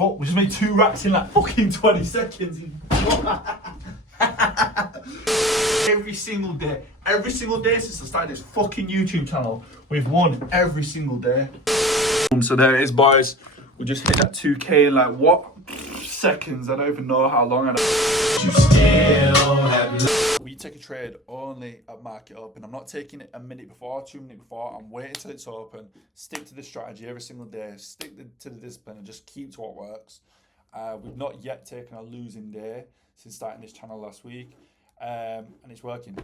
Fuck, we just made 2 racks in like fucking 20 seconds. Every single day since I started this fucking YouTube channel, we've won every single day. So there it is, boys. We just hit that 2K in like what? Seconds. I don't even know how long. You still have. We take a trade only at market open. I'm not taking it a minute before, 2 minutes before. I'm waiting till it's open. Stick to the strategy every single day. Stick to the discipline and just keep to what works. We've not yet taken a losing day since starting this channel last week, and it's working.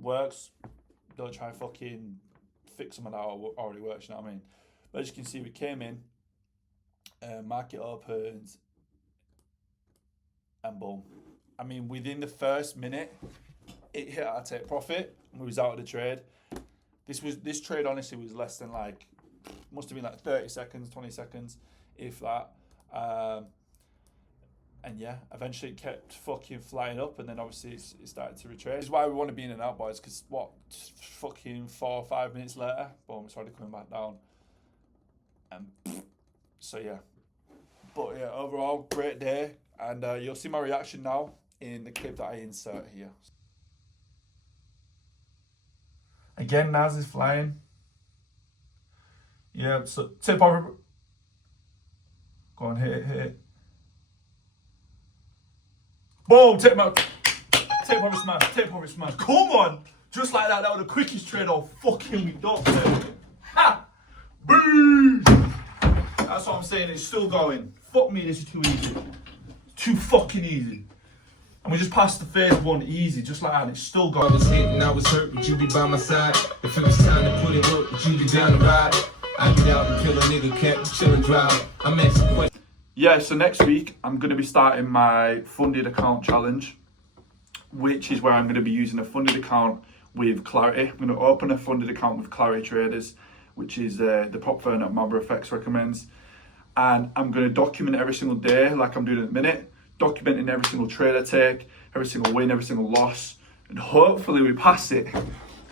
Works. Don't try and fucking fix something that already works. You know what I mean? But as you can see, we came in, market opens, and boom. I mean, within the first minute, it hit our take profit, and we was out of the trade. This trade honestly was less than like, must have been like 30 seconds, 20 seconds, if that. And yeah, eventually it kept fucking flying up, and then obviously it started to retrace. This is why we want to be in and out, boys, because what, fucking 4 or 5 minutes later, boom, it's already coming back down. So yeah, but yeah, overall great day, and you'll see my reaction now in the clip that I insert here. Again, Naz is flying. Yeah, so tip over. Go on, hit it. Boom, tip over smash. Come on, just like that. That was the quickest trade of fucking week. Don't play. Ha! Boom! That's what I'm saying, it's still going. Fuck me, this is too easy. It's too fucking easy. And we just passed the phase 1 easy, just like that, and it's still going. I was hit and I was hurt, but you be by my side. If it was time to put in work, but you be down the ride. I get out and kill a nigga, kept chillin' drive. I'm asking questions. Yeah, so next week, I'm going to be starting my funded account challenge, which is where I'm going to be using a funded account with Clarity. I'm going to open a funded account with Clarity Traders, which is the prop firm that MambaFx recommends. And I'm going to document every single day, like I'm doing at the minute, documenting every single trade I take, every single win, every single loss, and hopefully we pass it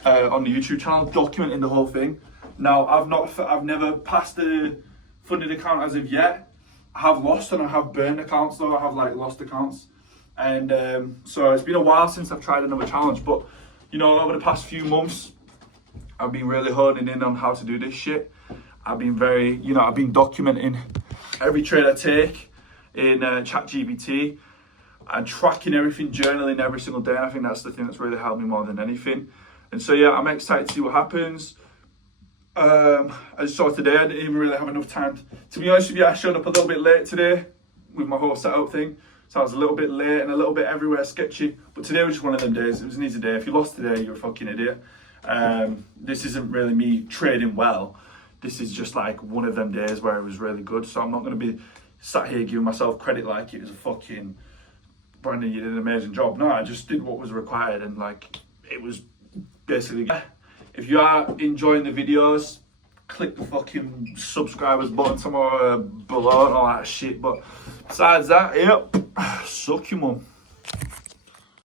on the YouTube channel, documenting the whole thing. Now, I've never passed the funded account as of yet. I have lost and I have burned accounts though. I have like lost accounts, and so it's been a while since I've tried another challenge. But you know, over the past few months, I've been really honing in on how to do this shit. I've been I've been documenting every trade I take in ChatGPT and tracking everything, journaling every single day. And I think that's the thing that's really helped me more than anything. And so yeah, I'm excited to see what happens. As you saw today, I didn't even really have enough time. To be honest with you, I showed up a little bit late today with my whole setup thing. So I was a little bit late and a little bit everywhere sketchy. But today was just one of them days. It was an easy day. If you lost today, you're a fucking idiot. This isn't really me trading well. This is just like one of them days where it was really good. So I'm not going to be sat here giving myself credit like it was a fucking, Brandon, you did an amazing job. No, I just did what was required, and like it was basically. If you are enjoying the videos, click the fucking subscribers button somewhere below and all that shit. But besides that, yep, suck your mum.